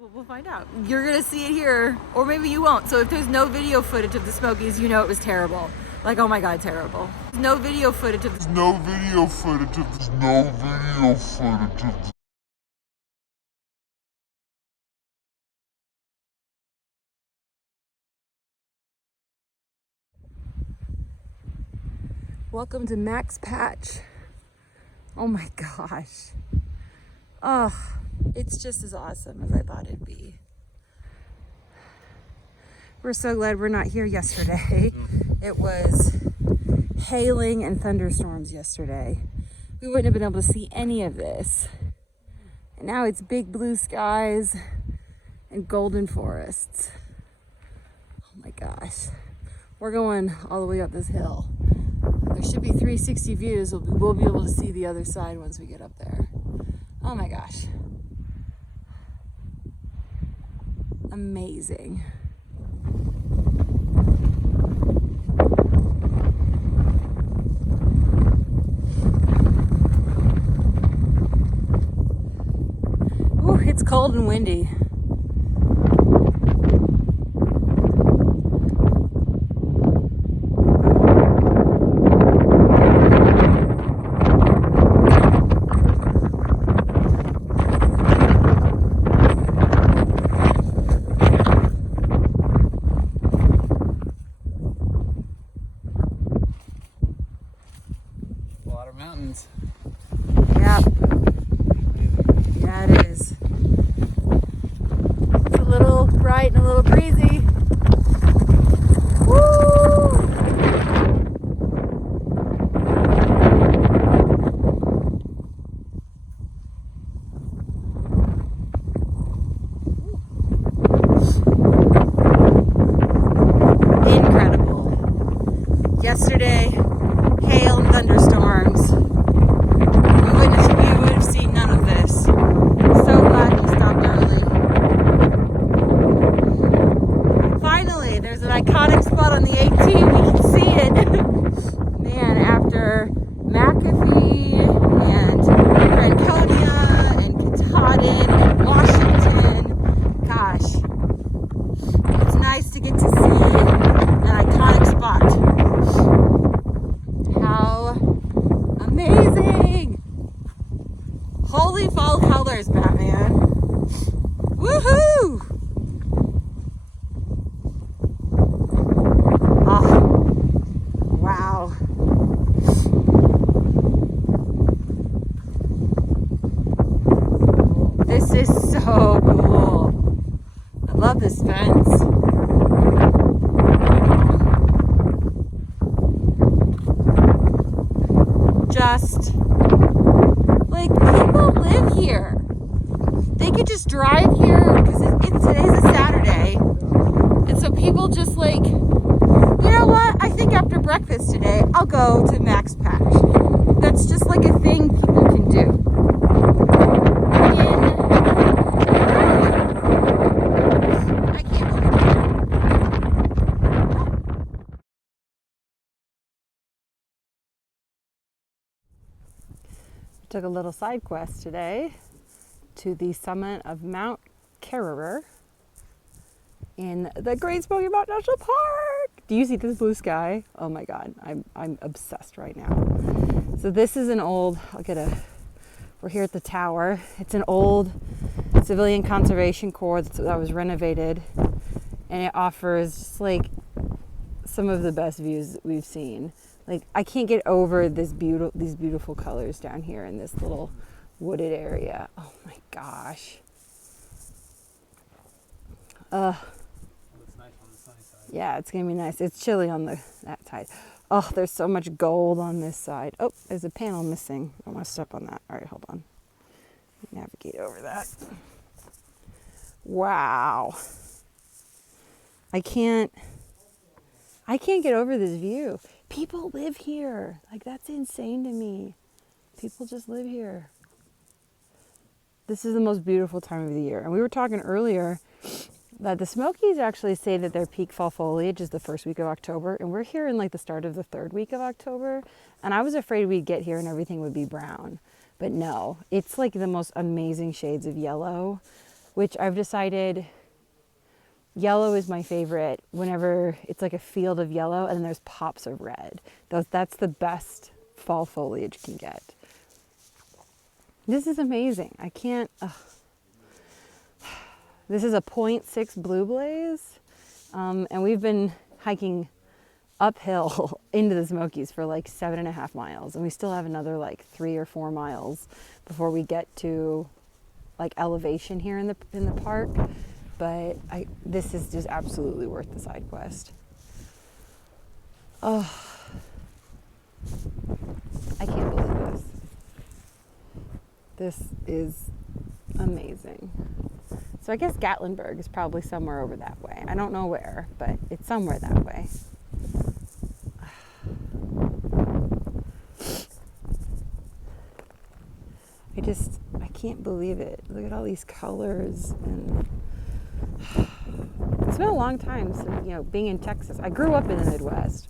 We'll find out. You're gonna see it here, or maybe you won't. So if there's no video footage of the Smokies, you know it was terrible. Like, oh my God, terrible. No video footage of the... No video footage of this. No video footage of this. Welcome to Max Patch. Oh my gosh. Oh, it's just as awesome as I thought it'd be. We're so glad we're not here yesterday. It was hailing and thunderstorms yesterday. We wouldn't have been able to see any of this. And now it's big blue skies and golden forests. Oh my gosh. We're going all the way up this hill. There should be 360 views. We'll be able to see the other side once we get up there. Oh my gosh. Amazing. Ooh, it's cold and windy. Mountains. Yeah. Yeah, it is. It's a little bright and a little breezy. Woo! Incredible. Yesterday, hail and thunderstorms. We would have seen none of this. So glad we stopped early. Finally, there's an iconic spot on the 18. We can see it. Man, after McAfee and Franconia and Katahdin and Washington, gosh, it's nice to get to see an iconic spot. How amazing! Holy fall colors, Batman! Woohoo! Oh, wow. This is so cool. I love this fence. Just like, people live here. They could just drive here because today's a Saturday, and so people just like, you know what? I think after breakfast today, I'll go to Max Patch. That's just like a thing people can do. I can't believe it. Took a little side quest today to the summit of Mount Carrer in the Great Smoky Mountain National Park. Do you see this blue sky? Oh my God, I'm obsessed right now. So this is an old, we're here at the tower. It's an old civilian conservation corps that was renovated, and it offers just like some of the best views that we've seen. Like, I can't get over these beautiful colors down here in this little wooded area. Oh my gosh. It's nice on the sunny side. Yeah, it's gonna be nice. It's chilly on that side. Oh, there's so much gold on this side. Oh, there's a panel missing. I don't want to step on that. All right, hold on. Navigate over that. Wow. I can't get over this view. People live here. Like, that's insane to me. People just live here. This is the most beautiful time of the year. And we were talking earlier that the Smokies actually say that their peak fall foliage is the first week of October. And we're here in like the start of the third week of October. And I was afraid we'd get here and everything would be brown. But no, it's like the most amazing shades of yellow which I've decided yellow is my favorite whenever it's like a field of yellow and then there's pops of red. That's the best fall foliage can get. This is amazing. I can't... This is a 0.6 blue blaze, and we've been hiking uphill into the Smokies for like 7.5 miles, and we still have another like 3 or 4 miles before we get to like elevation here in the park. But this is just absolutely worth the side quest. Oh, I can't believe this. This is amazing. So I guess Gatlinburg is probably somewhere over that way. I don't know where, but it's somewhere that way. I can't believe it. Look at all these colors. And it's been a long time since, being in Texas. I grew up in the Midwest,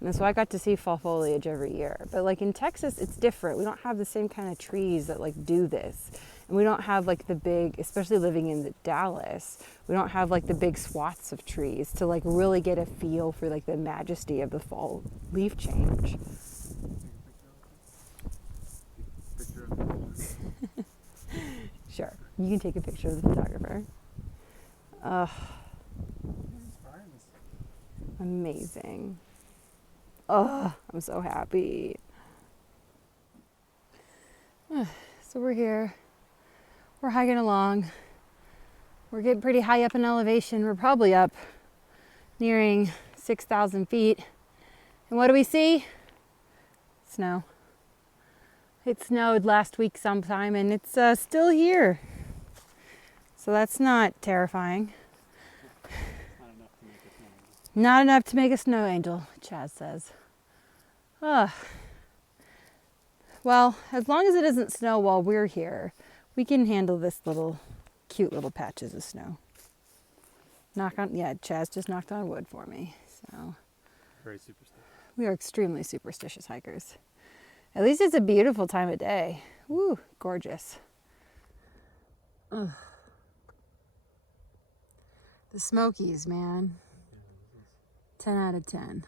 and so I got to see fall foliage every year. But like in Texas, it's different. We don't have the same kind of trees that like do this. And we don't have like the big, especially living in Dallas, we don't have like the big swaths of trees to like really get a feel for like the majesty of the fall leaf change. Sure, you can take a picture of the photographer. Amazing. Oh, I'm so happy. So we're here. We're hiking along. We're getting pretty high up in elevation. We're probably up nearing 6,000 feet. And what do we see? Snow. It snowed last week sometime, and it's still here. So that's not terrifying. Not enough to make a snow angel, Chaz says. Well, as long as it doesn't snow while we're here, we can handle this cute little patches of snow. Chaz just knocked on wood for me. So Very superstitious. We are extremely superstitious hikers. At least it's a beautiful time of day. Woo, gorgeous. Ugh. The Smokies, man. 10 out of 10.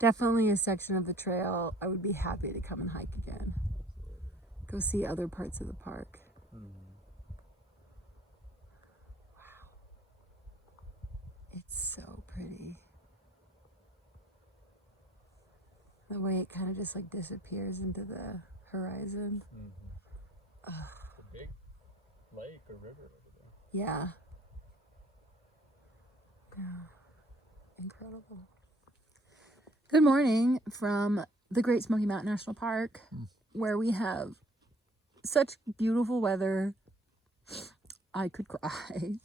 Definitely a section of the trail I would be happy to come and hike again. Go see other parts of the park. Wow. It's so pretty. The way it kind of just like disappears into the horizon. It's a big lake or river over there. Yeah. Incredible. Good morning from the Great Smoky Mountain National Park, where we have such beautiful weather. I could cry.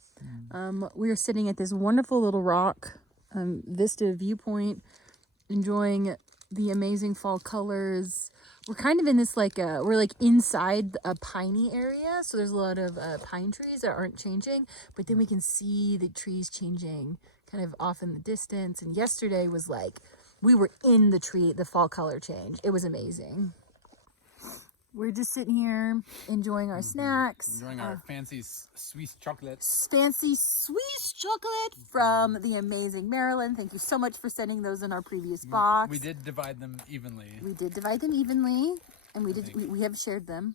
We are sitting at this wonderful little rock vista viewpoint, enjoying the amazing fall colors. We're kind of in this we're like inside a piney area, so there's a lot of pine trees that aren't changing, but then we can see the trees changing kind of off in the distance. And yesterday was like we were in the tree, the fall color change. It was amazing. We're just sitting here enjoying our snacks. Enjoying our fancy Swiss chocolate. Fancy Swiss chocolate from the amazing Maryland. Thank you so much for sending those in our previous box. We did divide them evenly. We did divide them evenly, and we have shared them.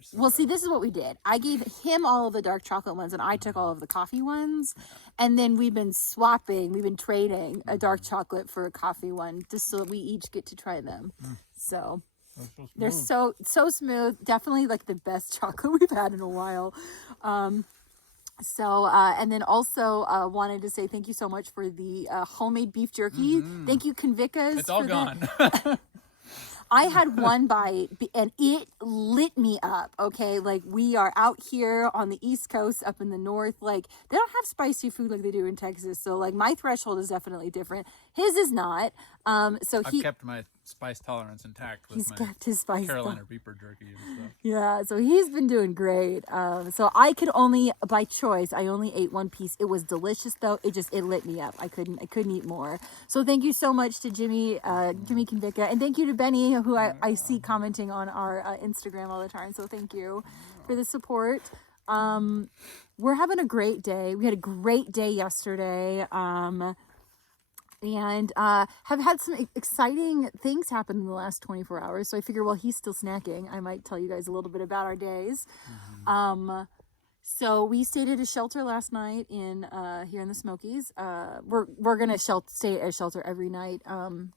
So well, see, this is what we did. I gave him all of the dark chocolate ones, and I took all of the coffee ones. And then we've been swapping, we've been trading a dark chocolate for a coffee one, just so that we each get to try them. So they're so smooth. Definitely like the best chocolate we've had in a while. And then also wanted to say thank you so much for the homemade beef jerky. Thank you, Convicas. It's all gone. I had one bite and it lit me up. Okay. Like we are out here on the East Coast up in the North. Like they don't have spicy food like they do in Texas. So like my threshold is definitely different. His is not. So I've kept my spice tolerance intact with he's my kept his spice. Carolina Reaper jerky and stuff. Yeah, so he's been doing great. So I could only, by choice, I only ate one piece. It was delicious though. It lit me up. I couldn't eat more. So thank you so much to Jimmy Convica, and thank you to Benny, who I see commenting on our Instagram all the time. So thank you for the support. We're having a great day. We had a great day yesterday. And have had some exciting things happen in the last 24 hours. So I figure while he's still snacking, I might tell you guys a little bit about our days. So we stayed at a shelter last night in here in the Smokies. We're gonna stay at a shelter every night. And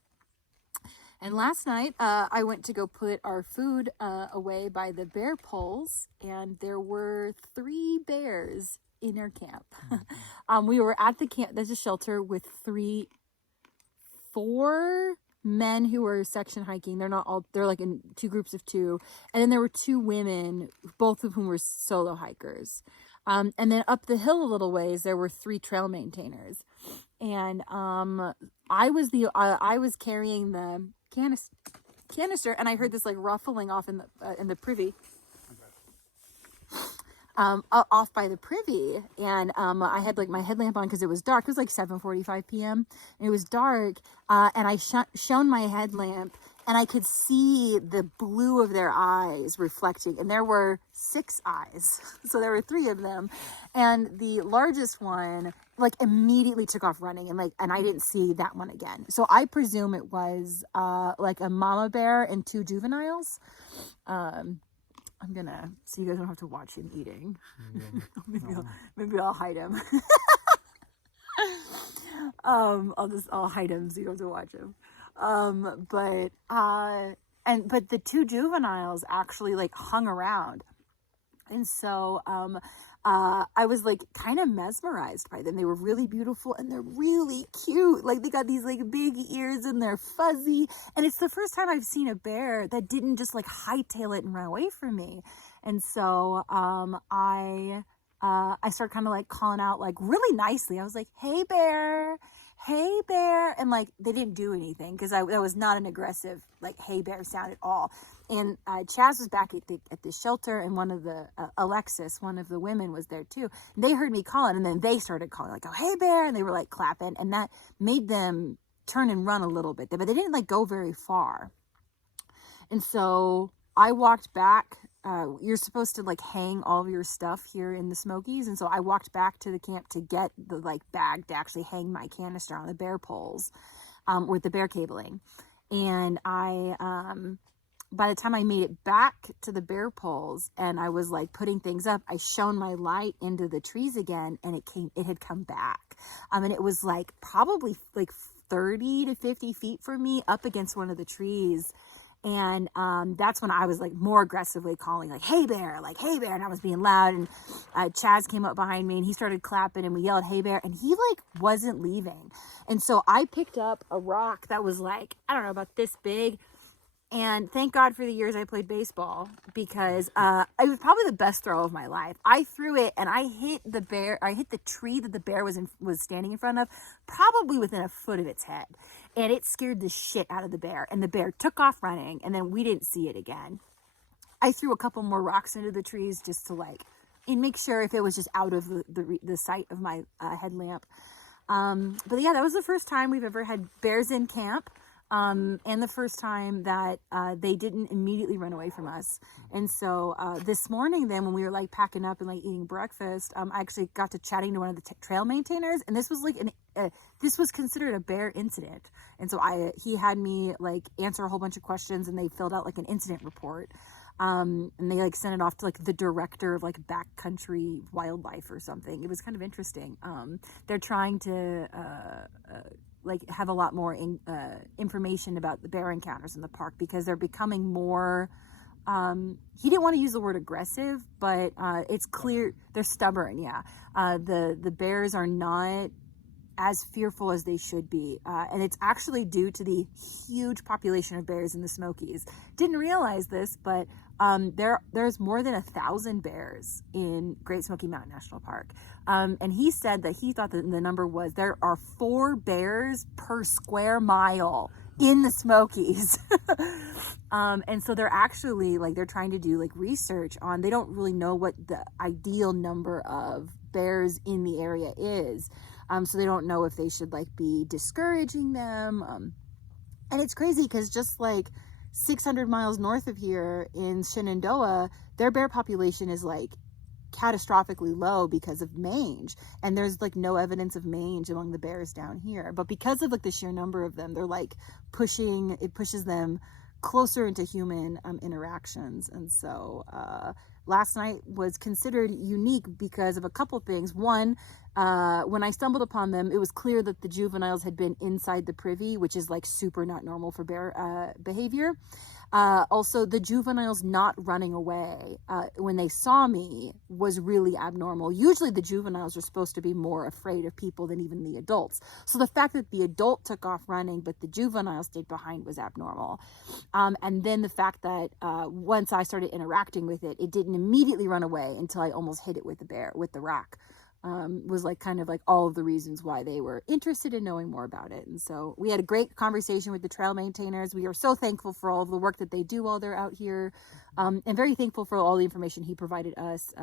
last night I went to go put our food away by the bear poles, and there were 3 bears in our camp. We were at the camp. There's a shelter with 4 men who were section hiking. They're not all, they're like in 2 groups of 2. And then there were 2 women, both of whom were solo hikers. And then up the hill a little ways, there were 3 trail maintainers. And I was carrying the canister, and I heard this like ruffling off in the privy. Off by the privy, and I had like my headlamp on because it was dark. It was like 7:45 p.m. and it was dark, and I shone my headlamp, and I could see the blue of their eyes reflecting, and there were 6 eyes, so there were 3 of them, and the largest one like immediately took off running, and I didn't see that one again. So I presume it was like a mama bear and 2 juveniles. I'm gonna, so you guys don't have to watch him eating. Maybe I'll hide him. I'll hide him so you don't have to watch him. But the 2 juveniles actually like hung around, and so I was like kind of mesmerized by them. They were really beautiful and they're really cute. Like they got these like big ears and they're fuzzy. And it's the first time I've seen a bear that didn't just like hightail it and run away from me. And so I started kind of like calling out like really nicely. I was like, "Hey bear, hey bear," and like they didn't do anything because that was not an aggressive like "hey bear" sound at all. And Chaz was back at the shelter, and one of the Alexis, one of the women, was there too. And they heard me calling, and then they started calling like, "Oh hey bear," and they were like clapping, and that made them turn and run a little bit, but they didn't like go very far. And so I walked back. You're supposed to like hang all of your stuff here in the Smokies, and so I walked back to the camp to get the like bag to actually hang my canister on the bear poles with the bear cabling. And by the time I made it back to the bear poles and I was like putting things up, I shone my light into the trees again, and it had come back. And it was like probably like 30 to 50 feet from me up against one of the trees. And that's when I was like more aggressively calling like, "Hey bear," like "Hey bear," and I was being loud. And Chaz came up behind me and he started clapping, and we yelled "Hey bear," and he like wasn't leaving. And so I picked up a rock that was like, I don't know, about this big. And thank God for the years I played baseball, because it was probably the best throw of my life. I threw it and I hit the bear. I hit the tree that the bear was standing in front of, probably within a foot of its head. And it scared the shit out of the bear. And the bear took off running, and then we didn't see it again. I threw a couple more rocks into the trees just to like, and make sure if it was just out of the sight of my headlamp. But yeah, that was the first time we've ever had bears in camp. And the first time that they didn't immediately run away from us. And so this morning then, when we were like packing up and like eating breakfast, I actually got to chatting to one of the trail maintainers, and this was like this was considered a bear incident. And so he had me like answer a whole bunch of questions, and they filled out like an incident report. And they like sent it off to like the director of like backcountry wildlife or something. It was kind of interesting. They're trying to like have a lot more information about the bear encounters in the park, because they're becoming more, he didn't want to use the word aggressive, but it's clear they're stubborn. Yeah. The bears are not as fearful as they should be. And it's actually due to the huge population of bears in the Smokies. Didn't realize this, but there's more than 1,000 bears in Great Smoky Mountain National Park. And he said that he thought that the number was there are 4 bears per square mile in the Smokies. And so they're actually they're trying to do research on, they don't really know what the ideal number of bears in the area is. So they don't know if they should be discouraging them. And it's crazy because just 600 miles north of here in Shenandoah, their bear population is catastrophically low because of mange, and there's no evidence of mange among the bears down here. But because of the sheer number of them, they're pushes them closer into human interactions. And so last night was considered unique because of a couple things. One, when I stumbled upon them, it was clear that the juveniles had been inside the privy, which is super not normal for bear behavior. Also, the juveniles not running away when they saw me was really abnormal. Usually the juveniles are supposed to be more afraid of people than even the adults. So the fact that the adult took off running, but the juvenile stayed behind was abnormal. And then the fact that once I started interacting with it, it didn't immediately run away until I almost hit it with the rack. Was kind of all of the reasons why they were interested in knowing more about it. And so we had a great conversation with the trail maintainers. We are so thankful for all of the work that they do while they're out here, and very thankful for all the information he provided us.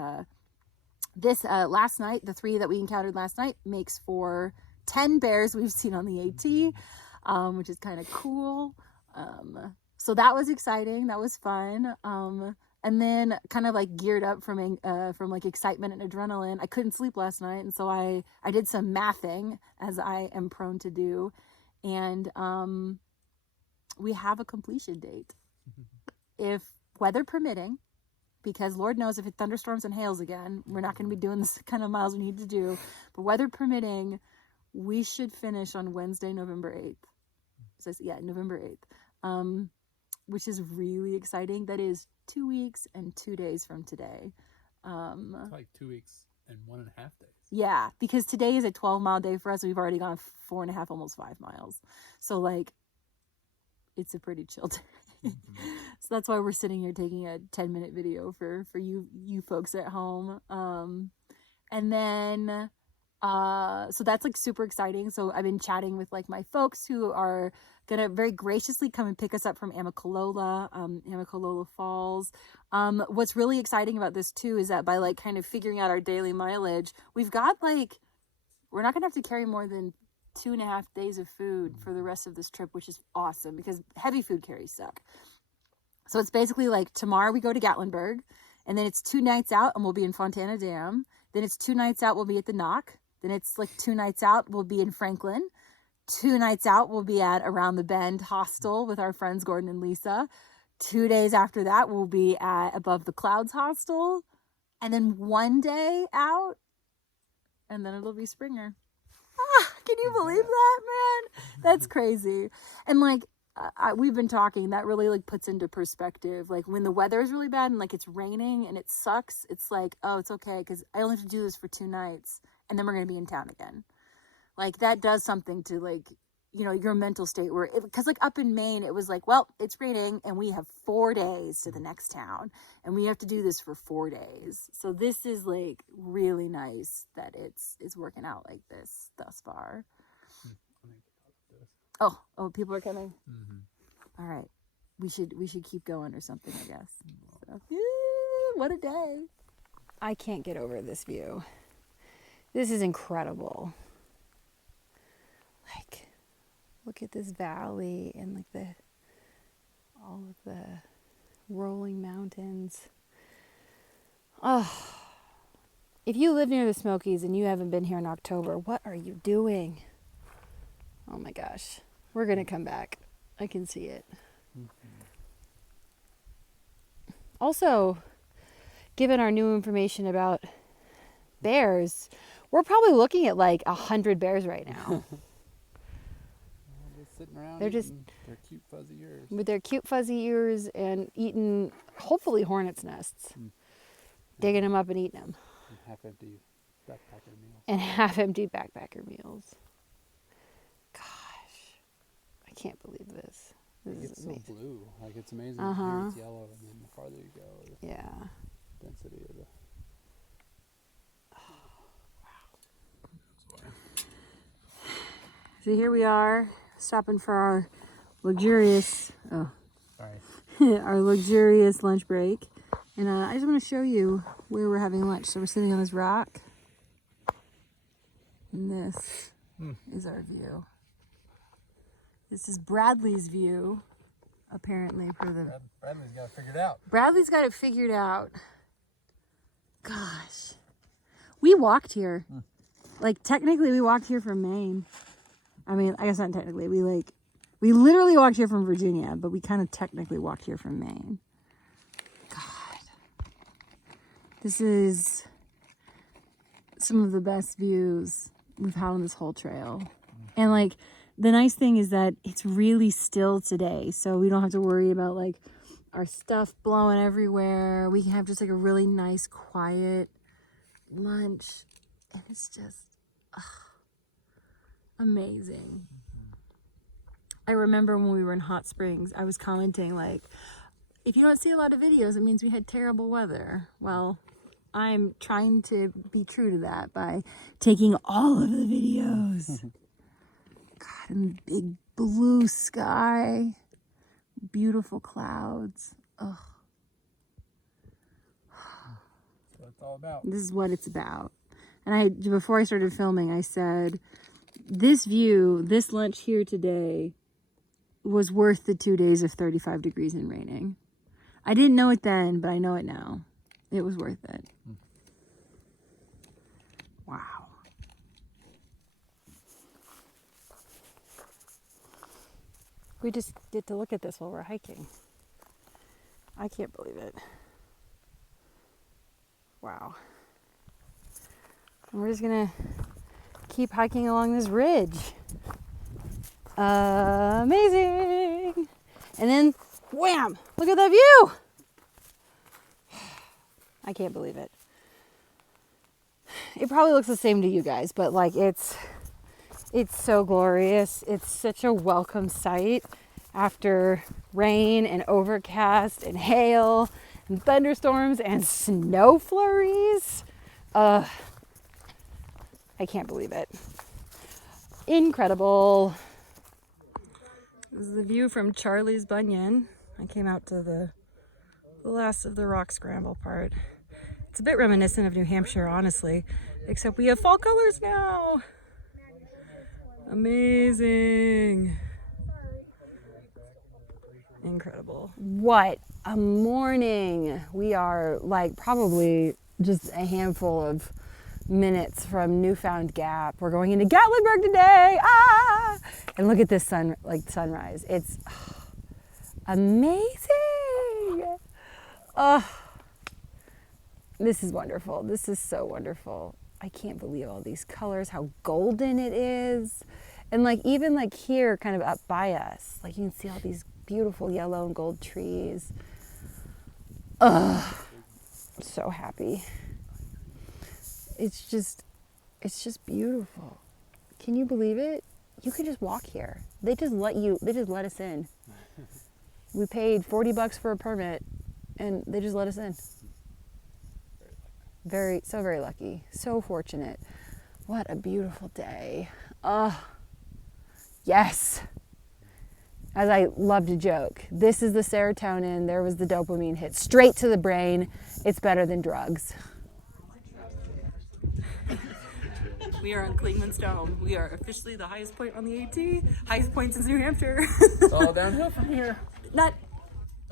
This last night, the 3 that we encountered last night makes for 10 bears we've seen on the AT, which is kind of cool. So that was exciting. That was fun. And then kind of geared up from excitement and adrenaline. I couldn't sleep last night. And so I did some mathing, as I am prone to do. And we have a completion date. If weather permitting, because Lord knows if it thunderstorms and hails again, we're not going to be doing this kind of miles we need to do. But weather permitting, we should finish on Wednesday, November 8th. So yeah, November 8th. Which is really exciting. That is 2 weeks and 2 days from today. It's 2 weeks and 1.5 days. Yeah, because today is a 12-mile day for us. We've already gone 4.5, almost 5 miles. So it's a pretty chill day. Mm-hmm. So that's why we're sitting here taking a 10-minute video for you folks at home. And then so that's super exciting. So I've been chatting with my folks who are gonna very graciously come and pick us up from Amicalola Falls. What's really exciting about this too is that by kind of figuring out our daily mileage, we've got we're not gonna have to carry more than 2.5 days of food for the rest of this trip, which is awesome because heavy food carries suck. So it's basically tomorrow we go to Gatlinburg, and then it's 2 nights out and we'll be in Fontana Dam. Then it's 2 nights out, we'll be at the Knock. Then it's 2 nights out, we'll be in Franklin. 2 nights out, we'll be at Around the Bend Hostel with our friends Gordon and Lisa. 2 days after that, we'll be at Above the Clouds Hostel. And then 1 day out, and then it'll be Springer. Can you believe that, man? That's crazy. And we've been talking, that really puts into perspective, when the weather is really bad and it's raining and it sucks, it's oh, it's okay because I only have to do this for 2 nights and then we're going to be in town again. That does something to your mental state where because up in Maine, it was well, it's raining and we have 4 days to the next town and we have to do this for 4 days. So this is really nice that it's working out like this thus far. Oh, people are coming. Mm-hmm. All right. We should keep going or something, I guess. So, what a day. I can't get over this view. This is incredible. Look at this valley and all of the rolling mountains. Oh, if you live near the Smokies and you haven't been here in October, what are you doing? Oh my gosh, we're gonna come back. I can see it. Mm-hmm. Also, given our new information about bears, we're probably looking at 100 bears right now. Sitting around, they're just their cute fuzzy ears. With their cute fuzzy ears and eating, hopefully, hornets' nests. Digging them up and eating them. And half-empty backpacker meals. And half-empty backpacker meals. can't believe this. This It's is so amazing. blue. Like it's amazing. Uh-huh. Here it's yellow, and then the farther you go, the Yeah. density of the. So here we are, stopping for our luxurious, Sorry. our luxurious lunch break. And I just want to show you where we're having lunch. So we're sitting on this rock. And this is our view. This is Bradley's view, apparently, for the... Bradley's got it figured out. Bradley's got it figured out. Gosh. We walked here. Like, technically, we walked here from Maine. I mean, I guess not technically. We literally walked here from Virginia, but we kind of technically walked here from Maine. God. This is some of the best views we've had on this whole trail. And, like, the nice thing is that it's really still today, so we don't have to worry about, like, our stuff blowing everywhere. We can have just, like, a really nice, quiet lunch. And it's just amazing. I remember when we were in Hot Springs, I was commenting, like, if you don't see a lot of videos, it means we had terrible weather. Well, I'm trying to be true to that by taking all of the videos. God, and big blue sky, beautiful clouds. Oh, That's what it's all about. this is what it's about. And before I started filming, I said, this view, this lunch here today was worth the 2 days of 35 degrees and raining. I didn't know it then, but I know it now. It was worth it. Wow. We just get to look at this while we're hiking. I can't believe it. Wow. And we're just gonna keep hiking along this ridge. Amazing. And then, wham! Look at that view! I can't believe it. It probably looks the same to you guys, but like it's so glorious. It's such a welcome sight after rain and overcast and hail and thunderstorms and snow flurries. I can't believe it. Incredible. This is the view from Charlie's Bunyan. I came out to the last of the rock scramble part. It's a bit reminiscent of New Hampshire, honestly, except we have fall colors now. Amazing. Incredible. What a morning. We are like probably just a handful of minutes from Newfound Gap. We're going into Gatlinburg today. Ah! And look at this sunrise. It's amazing. This is wonderful. This is so wonderful. I can't believe all these colors, how golden it is. And like even like here kind of up by us, like you can see all these beautiful yellow and gold trees. I'm so happy. It's just beautiful. Can you believe it? You can just walk here. They just let us in. We paid $40 for a permit and they just let us in. Very lucky. So fortunate. What a beautiful day. Yes. As I love to joke, this is the serotonin, there was the dopamine hit straight to the brain. It's better than drugs. We are on Clingman's Dome. We are officially the highest point on the AT, highest point since New Hampshire. It's all downhill from here. Not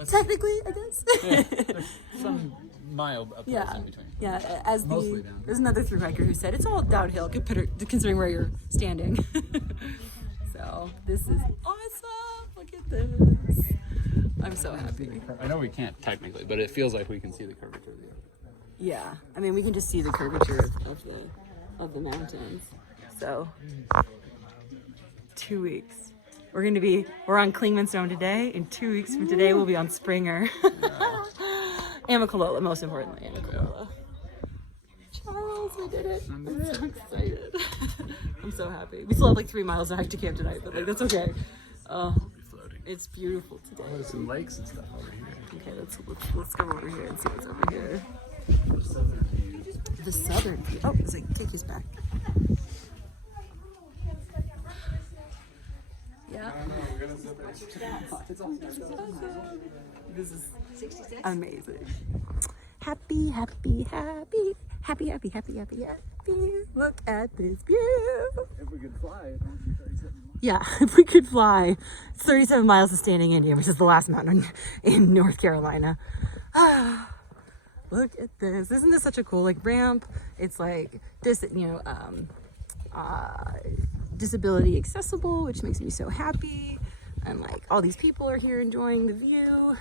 technically, I guess. Yeah, there's some mild uphills in between. Yeah, Mostly downhill. there's another through hiker who said it's all downhill considering where you're standing. So this is awesome. Look at this. I'm so happy. I know we can't technically, but it feels like we can see the curvature of the other. Yeah, I mean we can just see the curvature of the mountains. So 2 weeks. We're on Clingman's Dome today. In 2 weeks from today, we'll be on Springer. Amicalola, most importantly, Amicalola. Charles, we did it. I'm so excited. I'm so happy. We still have like 3 miles to hike to camp tonight, but like that's okay. Oh, We'll be floating. it's beautiful today. There's some lakes and stuff over here. Okay, let's go over here and see what's over here. The southern view. The southern view. Oh, it's like Kiki's back. Yeah. This is amazing. Happy, happy, happy, happy, happy, happy, happy, happy. Look at this view. If we could fly, it would be 37 miles. Yeah, if we could fly. It's 37 miles to Standing Indian, which is the last mountain in North Carolina. Look at this. Isn't this such a cool like ramp? It's like disability accessible, which makes me so happy. And like all these people are here enjoying the view.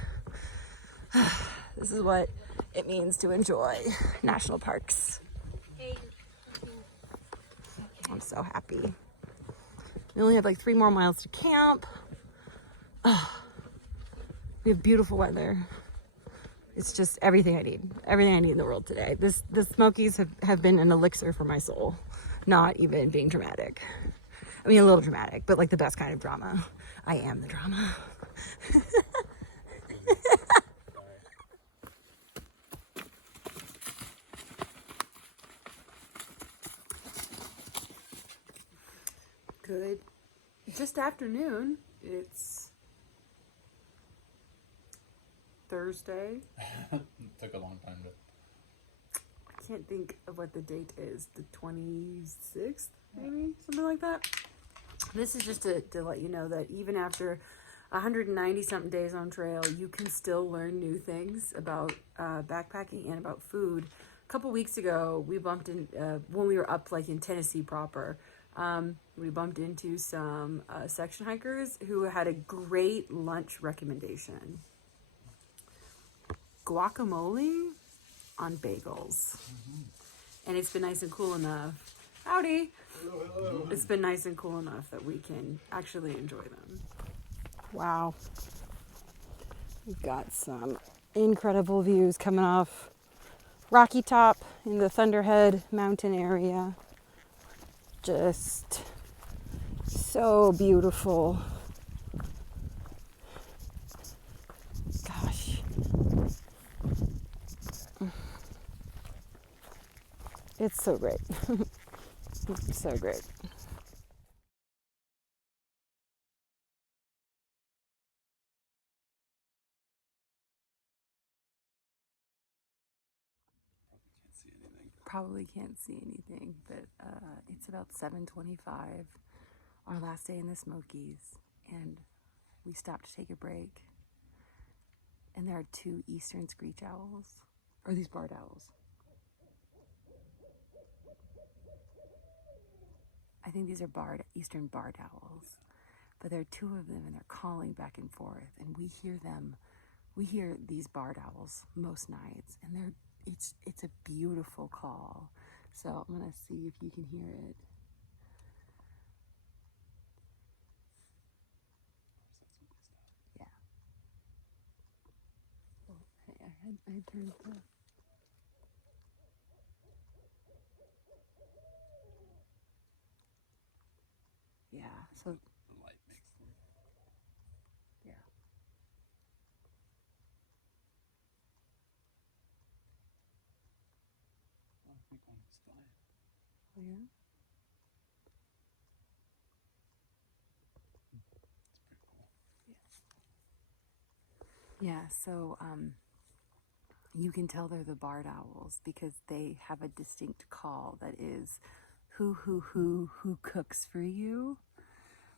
This is what it means to enjoy national parks. I'm so happy. We only have like 3 more miles to camp. We have beautiful weather. It's just everything I need. Everything I need in the world today. The Smokies have been an elixir for my soul. Not even being dramatic. I mean, a little dramatic, but like the best kind of drama. I am the drama. Good. Just afternoon. It's Thursday. Took a long time to. I can't think of what the date is. The 26th, maybe? Something like that. This is just to let you know that even after 190 something days on trail, you can still learn new things about backpacking and about food. A couple weeks ago, we bumped in, when we were up like in Tennessee proper, we bumped into some section hikers who had a great lunch recommendation. Guacamole on bagels. And it's been nice and cool enough. Howdy. Hello. It's been nice and cool enough that we can actually enjoy them. Wow. We've got some incredible views coming off Rocky Top in the Thunderhead mountain area. Just so beautiful. Gosh. It's so great. It's so great. Probably can't see anything, but it's about 7:25, our last day in the Smokies, and we stopped to take a break. And there are 2 eastern screech owls, or these barred owls. I think these are eastern barred owls, but there are 2 of them, and they're calling back and forth, and we hear them. We hear these barred owls most nights, and it's a beautiful call. So I'm gonna see if you can hear it. Yeah. Oh, I turned the. Yeah. So. The light makes them. Yeah. Oh, I think one was flying. Oh, yeah. It's pretty cool. Yeah, so you can tell they're the barred owls because they have a distinct call that is who cooks for you,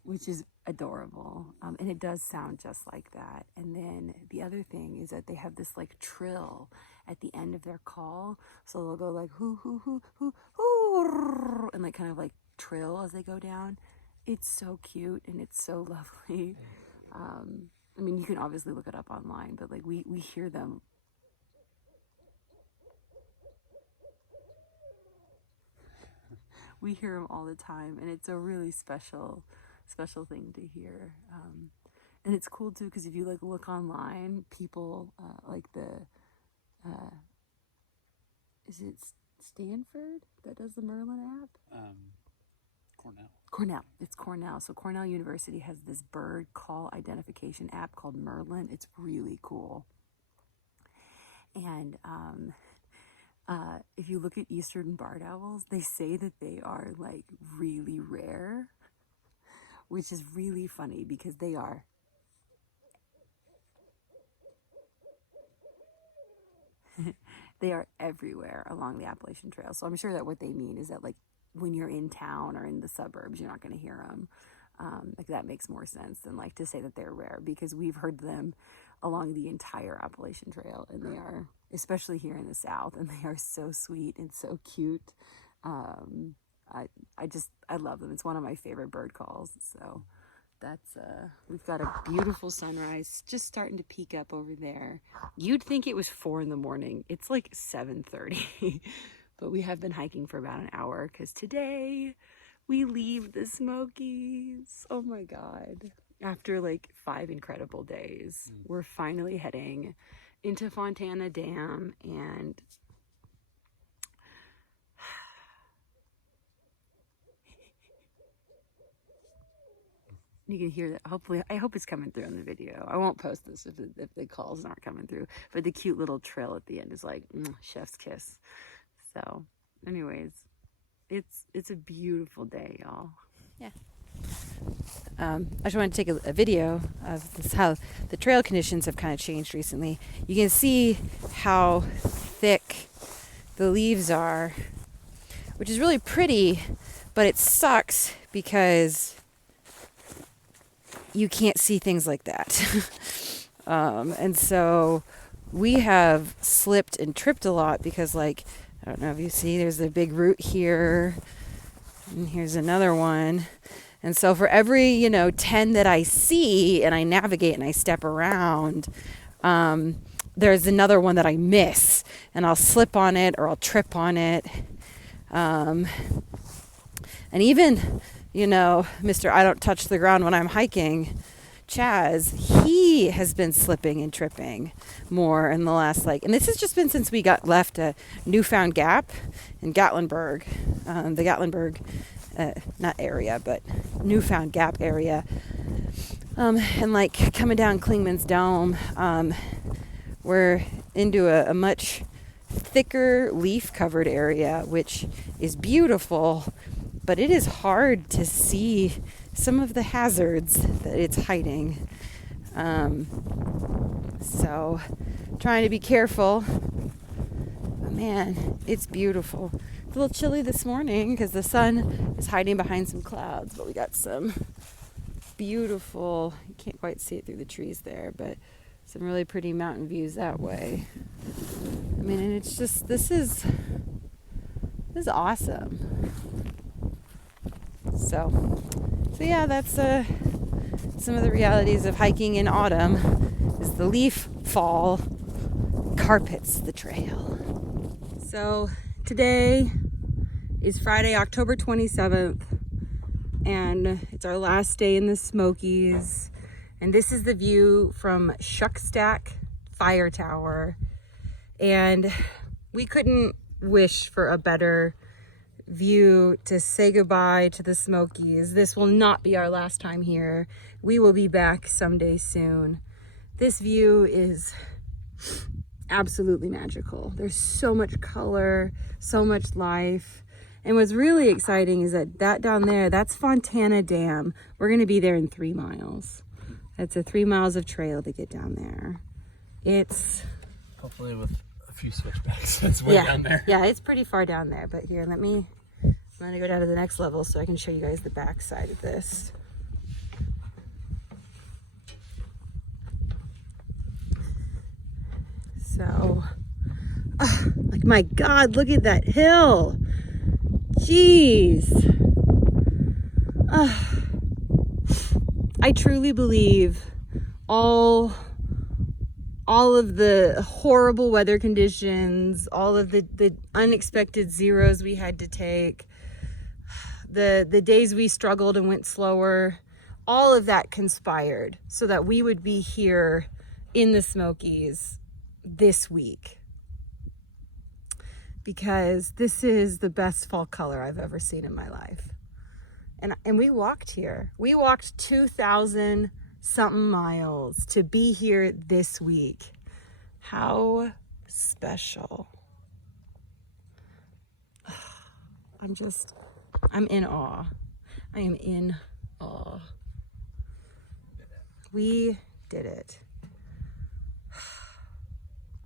which is adorable. And it does sound just like that. And then the other thing is that they have this like trill at the end of their call. So they'll go like who, and like kind of like trill as they go down. It's so cute and it's so lovely. I mean, you can obviously look it up online, but like we hear them. We hear them all the time, and it's a really special thing to hear. And it's cool too because if you like look online, people like is it Stanford that does the Merlin app? Cornell. Cornell. It's Cornell. So Cornell University has this bird call identification app called Merlin. It's really cool. And if you look at eastern barred owls, they say that they are like really rare, which is really funny because they are. They are everywhere along the Appalachian Trail. So I'm sure that what they mean is that like when you're in town or in the suburbs, you're not going to hear them. Like that makes more sense than like to say that they're rare, because we've heard them along the entire Appalachian Trail, and they are, especially here in the South, and they are so sweet and so cute. I love them. It's one of my favorite bird calls. So that's we've got a beautiful sunrise just starting to peek up over there. You'd think it was 4 a.m. It's like 7:30. But we have been hiking for about an hour because today we leave the Smokies. Oh my God. After like 5 incredible days, we're finally heading into Fontana Dam, and you can hear that. Hopefully, I hope it's coming through in the video. I won't post this if the calls aren't coming through, but the cute little trill at the end is like chef's kiss. So anyways, it's a beautiful day, y'all. Yeah. I just want to take a video of this, how the trail conditions have kind of changed recently. You can see how thick the leaves are, which is really pretty, but it sucks because you can't see things like that. And so we have slipped and tripped a lot because, like, I don't know if you see, there's a big root here, and here's another one. And so for every, 10 that I see and I navigate and I step around, there's another one that I miss, and I'll slip on it or I'll trip on it. And even, Mr. I don't touch the ground when I'm hiking, Chaz, he has been slipping and tripping more in the last, and this has just been since we got left a Newfound Gap in Gatlinburg, the Gatlinburg, not area, but Newfound Gap area. And like coming down Klingman's Dome, we're into a much thicker leaf covered area, which is beautiful, but it is hard to see some of the hazards that it's hiding. So trying to be careful. But man, it's beautiful. It's a little chilly this morning because the sun is hiding behind some clouds, but we got some beautiful, you can't quite see it through the trees there, but some really pretty mountain views that way. I mean, and it's just, this is awesome. So yeah, that's some of the realities of hiking in autumn, is the leaf fall carpets the trail. So today is Friday, October 27th, and it's our last day in the Smokies. And this is the view from Shuckstack Fire Tower. And we couldn't wish for a better view to say goodbye to the Smokies. This will not be our last time here. We will be back someday soon. This view is absolutely magical. There's so much color, so much life. And what's really exciting is that down there, that's Fontana Dam. We're going to be there in 3 miles. That's 3 miles of trail to get down there. It's hopefully with a few switchbacks. It's way down there. Yeah, it's pretty far down there. But here, I'm going to go down to the next level so I can show you guys the back side of this. So, like, my God, look at that hill. Jeez. I truly believe all of the horrible weather conditions, all of the unexpected zeros we had to take, the days we struggled and went slower, all of that conspired so that we would be here in the Smokies this week. Because this is the best fall color I've ever seen in my life. And we walked here. We walked 2,000 something miles to be here this week. How special. I'm in awe. I am in awe. We did it.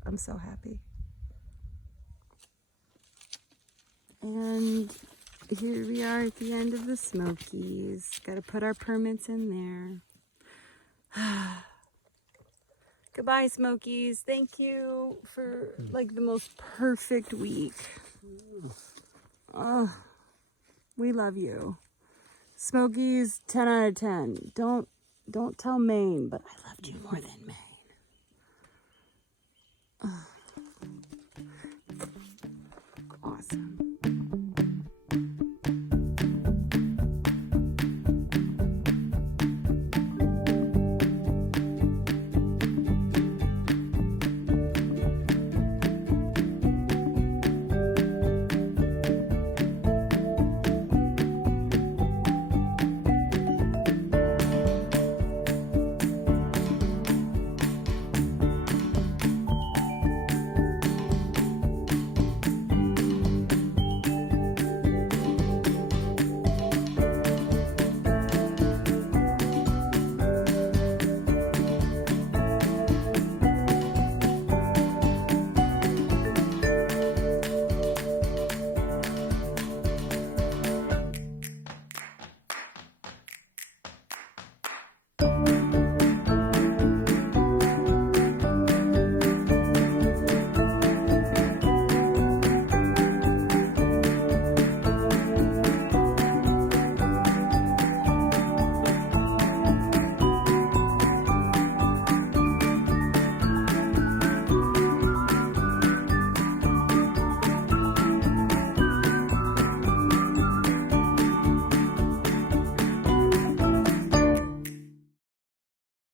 I'm so happy. And here we are at the end of the Smokies. Got to put our permits in there. Goodbye, Smokies. Thank you for like the most perfect week. Oh, we love you. Smokies, 10 out of 10. Don't tell Maine, but I loved you more than Maine. Awesome.